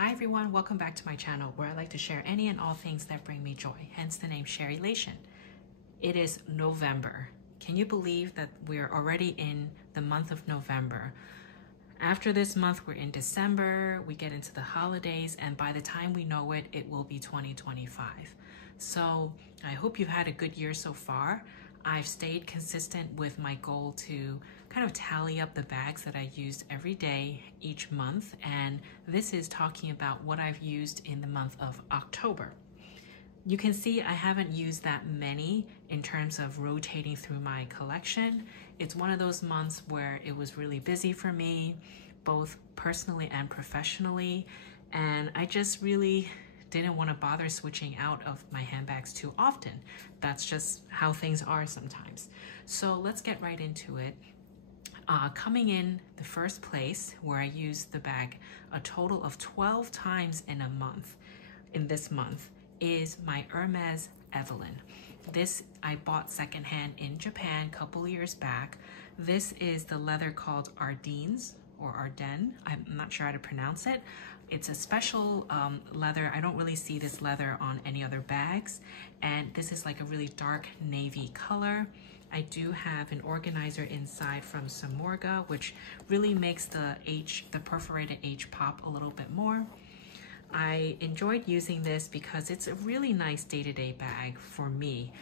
Hi everyone, welcome back to my channel where I like to share any and all things that bring me joy, hence the name Sharelation. It is November. Can you believe that we're already in the month of November? After this month, we're in December, we get into the holidays, and by the time we know it, it will be 2025. So I hope you've had a good year so far. I've stayed consistent with my goal to kind of tally up the bags that I used every day each month, and this is talking about what I've used in the month of October. You can see I haven't used that many in terms of rotating through my collection. It's one of those months where it was really busy for me, both personally and professionally, and I just really didn't want to bother switching out of my handbags too often. That's just how things are sometimes. So let's get right into it. Coming in the first place where I used the bag a total of 12 times in a month, in this month, is my Hermes Evelyn. This I bought secondhand in Japan a couple years back. This is the leather called Ardennes or Ardennes. I'm not sure how to pronounce it. It's a special leather. I don't really see this leather on any other bags. And this is like a really dark navy color. I do have an organizer inside from Samorga, which really makes the perforated H pop a little bit more. I enjoyed using this because it's a really nice day-to-day bag for me.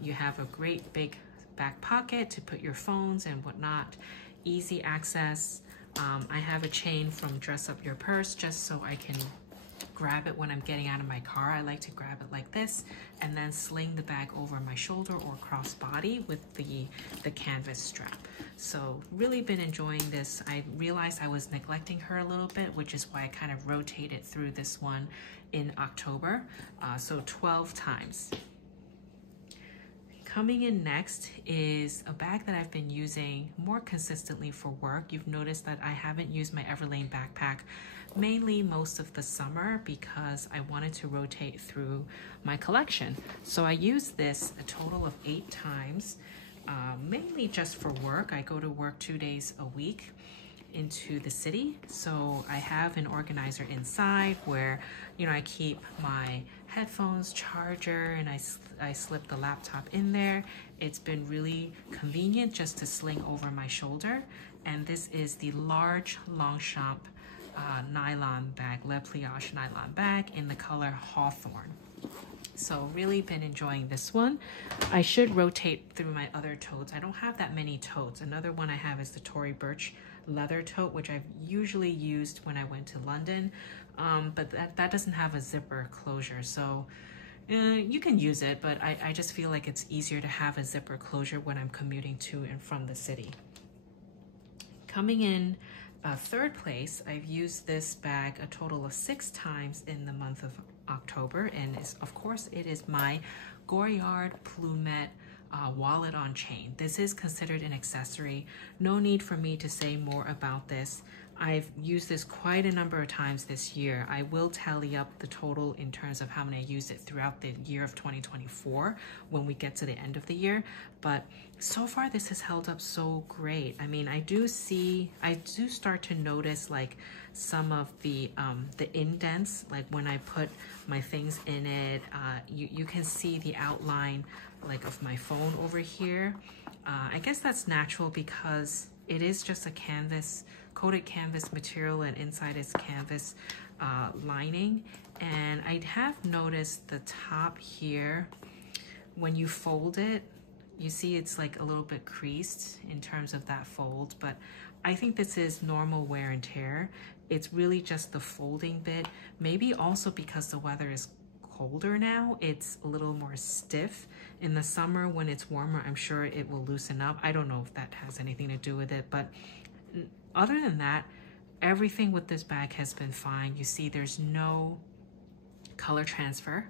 You have a great big back pocket to put your phones and whatnot, easy access. I have a chain from Dress Up Your Purse just so I can grab it when I'm getting out of my car. I like to grab it like this and then sling the bag over my shoulder or cross body with the canvas strap. So really been enjoying this. I realized I was neglecting her a little bit, which is why I kind of rotated through this one in October. So 12 times. Coming in next is a bag that I've been using more consistently for work. You've noticed that I haven't used my Everlane backpack mainly most of the summer because I wanted to rotate through my collection. So I used this a total of 8 times, mainly just for work. I go to work 2 days a week into the city, so I have an organizer inside where, you know, I keep my headphones, charger, and I slip the laptop in there. It's been really convenient just to sling over my shoulder. And this is the large Longchamp nylon bag, Le Pliage nylon bag in the color Hawthorn. So really been enjoying this one. I should rotate through my other totes. I don't have that many totes. Another one I have is the Tory Burch leather tote, which I've usually used when I went to London, but that doesn't have a zipper closure. So you can use it, but I just feel like it's easier to have a zipper closure when I'm commuting to and from the city. Coming in third place, I've used this bag a total of 6 times in the month of October, and of course it is my Goyard Plumet wallet on chain. This is considered an accessory. No need for me to say more about this. I've used this quite a number of times this year. I will tally up the total in terms of how many I used it throughout the year of 2024 when we get to the end of the year. But so far this has held up so great. I mean, I do start to notice like some of the indents, like when I put my things in it, you can see the outline like of my phone over here. I guess that's natural because it is just a coated canvas material, and inside is canvas lining. And I have noticed the top here, when you fold it, you see it's like a little bit creased in terms of that fold, but I think this is normal wear and tear. It's really just the folding bit. Maybe also because the weather is colder now, it's a little more stiff. In the summer when it's warmer, I'm sure it will loosen up. I don't know if that has anything to do with it, but other than that, everything with this bag has been fine. You see there's no color transfer.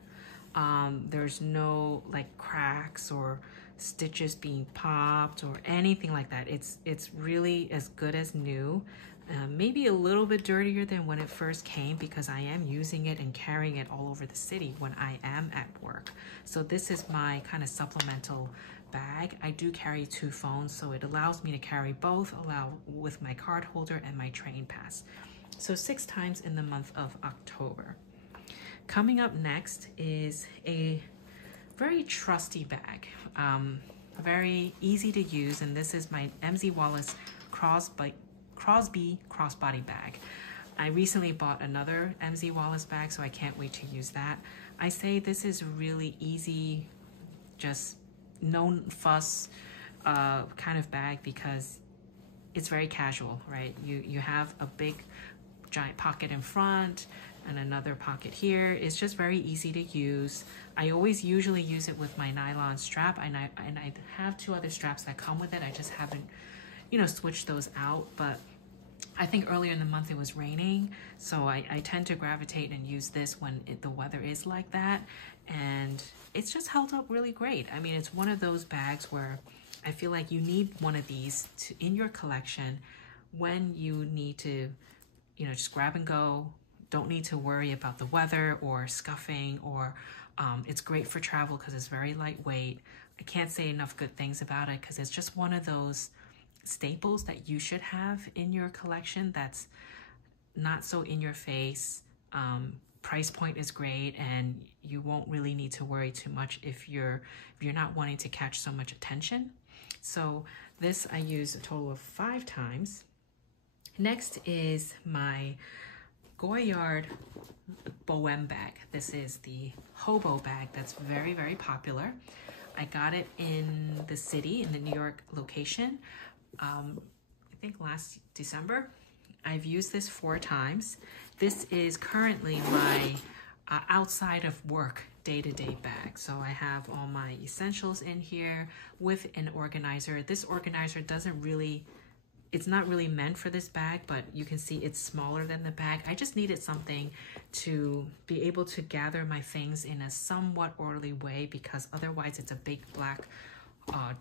There's no like cracks or stitches being popped or anything like that. It's really as good as new. Maybe a little bit dirtier than when it first came because I am using it and carrying it all over the city when I am at work. So this is my kind of supplemental bag. I do carry 2 phones, so it allows me to carry both, with my card holder and my train pass. So 6 times in the month of October. Coming up next is a very trusty bag, very easy to use, and this is my MZ Wallace Crosby crossbody bag. I recently bought another MZ Wallace bag, so I can't wait to use that. I say this is really easy, just no fuss kind of bag because it's very casual, right? You have a big giant pocket in front and another pocket here. It's just very easy to use. I always usually use it with my nylon strap, and I have 2 other straps that come with it. I just haven't, switched those out, but I think earlier in the month it was raining, so I tend to gravitate and use this when the weather is like that, and it's just held up really great. I mean, it's one of those bags where I feel like you need one of these in your collection when you need to, just grab and go. Don't need to worry about the weather or scuffing, or it's great for travel because it's very lightweight. I can't say enough good things about it because it's just one of those staples that you should have in your collection that's not so in your face. Price point is great, and you won't really need to worry too much if you're not wanting to catch so much attention. So this I use a total of 5 times. Next is my Goyard Bohème bag. This is the hobo bag that's very, very popular. I got it in the city, in the New York location, I think last December. I've used this 4 times. This is currently my outside of work day-to-day bag. So I have all my essentials in here with an organizer. This organizer it's not really meant for this bag, but you can see it's smaller than the bag. I just needed something to be able to gather my things in a somewhat orderly way, because otherwise it's a big black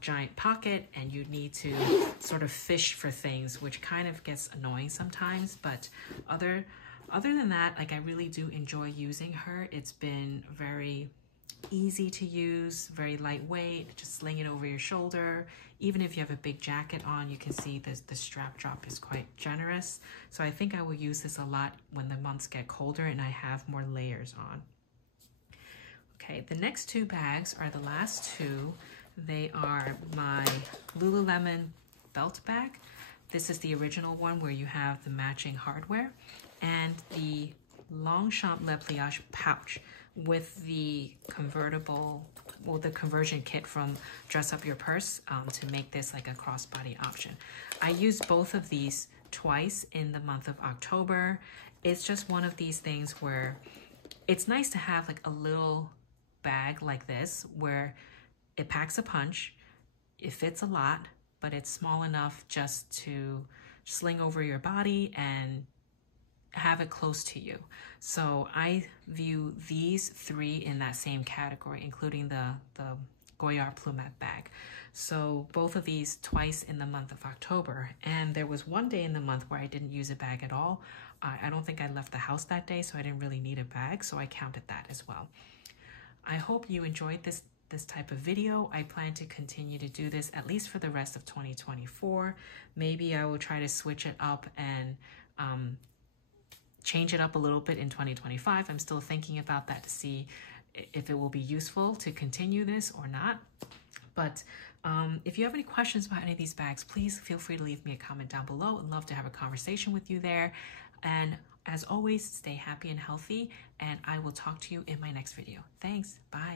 giant pocket and you need to sort of fish for things, which kind of gets annoying sometimes. But other than that, like, I really do enjoy using her. It's been very easy to use, very lightweight, just sling it over your shoulder. Even if you have a big jacket on, you can see the strap drop is quite generous. So I think I will use this a lot when the months get colder and I have more layers on. Okay, the next 2 bags are the last 2. They are my Lululemon belt bag. This is the original one where you have the matching hardware, and the Longchamp Le Pliage pouch with the the conversion kit from Dress Up Your Purse to make this like a crossbody option. I used both of these twice in the month of October. It's just one of these things where it's nice to have like a little bag like this where it packs a punch, it fits a lot, but it's small enough just to sling over your body and have it close to you. So I view these 3 in that same category, including the Goyard Plumette bag. So both of these twice in the month of October. And there was one day in the month where I didn't use a bag at all. I don't think I left the house that day, so I didn't really need a bag, so I counted that as well. I hope you enjoyed this type of video. I plan to continue to do this at least for the rest of 2024. Maybe I will try to switch it up and change it up a little bit in 2025. I'm still thinking about that to see if it will be useful to continue this or not. But if you have any questions about any of these bags, please feel free to leave me a comment down below. I'd love to have a conversation with you there. And as always, stay happy and healthy, and I will talk to you in my next video. Thanks. Bye.